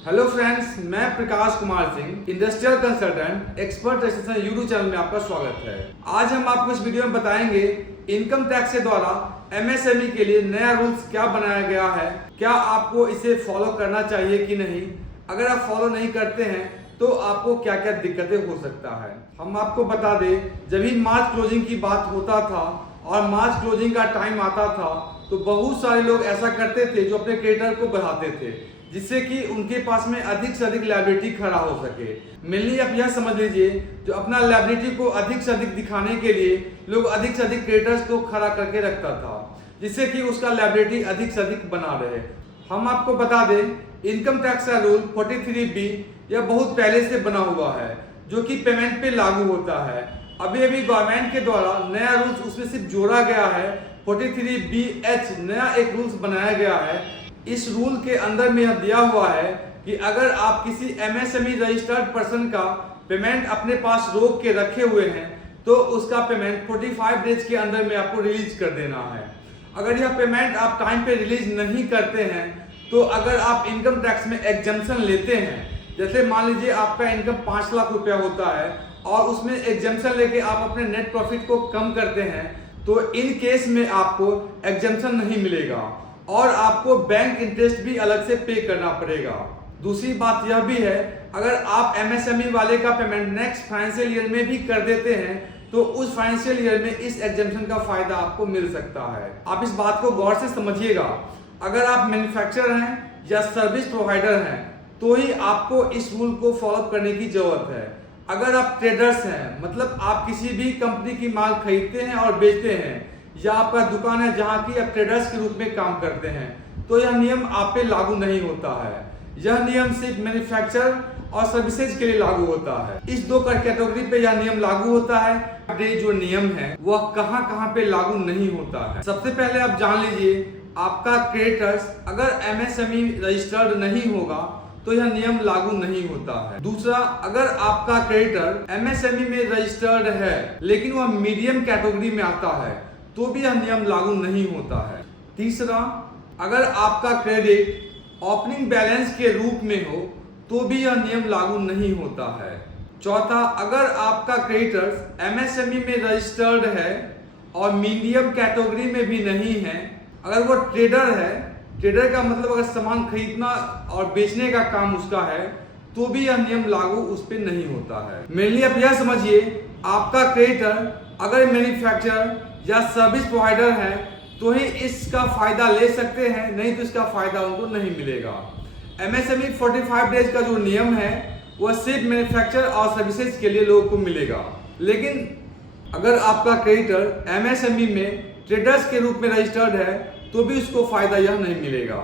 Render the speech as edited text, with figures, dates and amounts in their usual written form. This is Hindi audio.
हेलो फ्रेंड्स, मैं Prakash Kumar Singh, industrial consultant expert registration YouTube channel में आपका स्वागत है। आज हम आपको इस वीडियो में बताएंगे इनकम टैक्स के द्वारा एमएसएमई के लिए नया रूल्स क्या बनाया गया है, क्या आपको इसे फॉलो करना चाहिए कि नहीं। अगर आप फॉलो नहीं करते हैं तो आपको क्या क्या दिक्कतें हो सकता है। हम आपको बता दें, जब भी मार्च क्लोजिंग की बात होता था और मार्च क्लोजिंग का टाइम आता था तो बहुत सारे लोग ऐसा करते थे जो अपने क्रेडिटर को बढ़ाते थे, जिससे कि उनके पास में अधिक से अधिक लायबिलिटी खड़ा हो सके। मेनली आप यह समझ लीजिए, जो अपना लायबिलिटी को अधिक से अधिक दिखाने के लिए लोग अधिक से अधिक क्रेडिटर्स को खड़ा करके रखता था, जिससे कि उसका लायबिलिटी अधिक से अधिक बना रहे। हम आपको बता दें, इनकम टैक्स का रूल 43B यह बहुत पहले से बना हुआ है, जो कि पेमेंट पे लागू होता है। अभी अभी गवर्नमेंट के द्वारा नया रूल्स उसमें सिर्फ जोड़ा गया है। 43BH नया एक रूल्स बनाया गया है। इस रूल के अंदर में यह दिया हुआ है कि अगर आप किसी एमएसएमई रजिस्टर्ड पर्सन का पेमेंट अपने पास रोक के रखे हुए हैं तो उसका पेमेंट 45 डेज के अंदर में आपको रिलीज कर देना है। अगर यह पेमेंट आप टाइम पे रिलीज नहीं करते हैं तो अगर आप इनकम टैक्स में एग्जम्पशन लेते हैं, जैसे मान लीजिए आपका इनकम 5 लाख रुपया होता है और उसमें एग्जम्पशन लेके आप अपने नेट प्रॉफिट को कम करते हैं, तो इन केस में आपको एग्जम्पशन नहीं मिलेगा और आपको बैंक इंटरेस्ट भी अलग से पे करना पड़ेगा। दूसरी बात यह भी है, अगर आप एमएसएमई वाले का पेमेंट नेक्स्ट फाइनेंशियल ईयर में भी कर देते हैं तो उस फाइनेंशियल ईयर में इस एग्जम्पशन का फायदा आपको मिल सकता है। आप इस बात को गौर से समझिएगा। अगर आप मैन्युफैक्चरर हैं या सर्विस प्रोवाइडर हैं तो ही आपको इस रूल को फॉलो करने की जरूरत है। अगर आप ट्रेडर्स हैं, मतलब आप किसी भी कंपनी की माल खरीदते हैं और बेचते हैं, या आपका दुकान है जहां की आप ट्रेडर्स के रूप में काम करते हैं, तो यह नियम आप पे लागू नहीं होता है। यह नियम सिर्फ मैन्युफैक्चर और सर्विसेज के लिए लागू होता है। इस दो कैटेगरी पे यह नियम लागू होता है। जो नियम है वह कहां कहां पे लागू नहीं होता है। सबसे पहले आप जान लीजिए, आपका क्रेडिटर्स अगर एमएसएमई रजिस्टर्ड नहीं होगा तो यह नियम लागू नहीं होता है। दूसरा, अगर आपका क्रेडिटर एमएसएमई में रजिस्टर्ड है लेकिन वह मीडियम कैटेगरी में आता है तो भी यह नियम लागू नहीं होता है। तीसरा, अगर आपका क्रेडिट ओपनिंग बैलेंस के रूप में हो तो भी यह नियम लागू नहीं होता है। चौथा, अगर आपका क्रेडिटर एमएसएमई में रजिस्टर्ड है और मीडियम कैटेगरी में भी नहीं है, अगर वो ट्रेडर है, ट्रेडर का मतलब अगर सामान खरीदना और बेचने का काम उसका है, तो भी यह नियम लागू उस पर नहीं होता है। मेनली आप यह समझिए, आपका क्रेडिटर अगर मैन्युफैक्चरर या सर्विस प्रोवाइडर है तो ही इसका फायदा ले सकते हैं, नहीं तो इसका फायदा उनको नहीं मिलेगा। एमएसएमई 45 डेज का जो नियम है वह सिर्फ मैन्युफैक्चर और सर्विसेज के लिए लोगों को मिलेगा। लेकिन अगर आपका क्रेडिटर एमएसएमई में ट्रेडर्स के रूप में रजिस्टर्ड है तो भी उसको फायदा यह नहीं मिलेगा।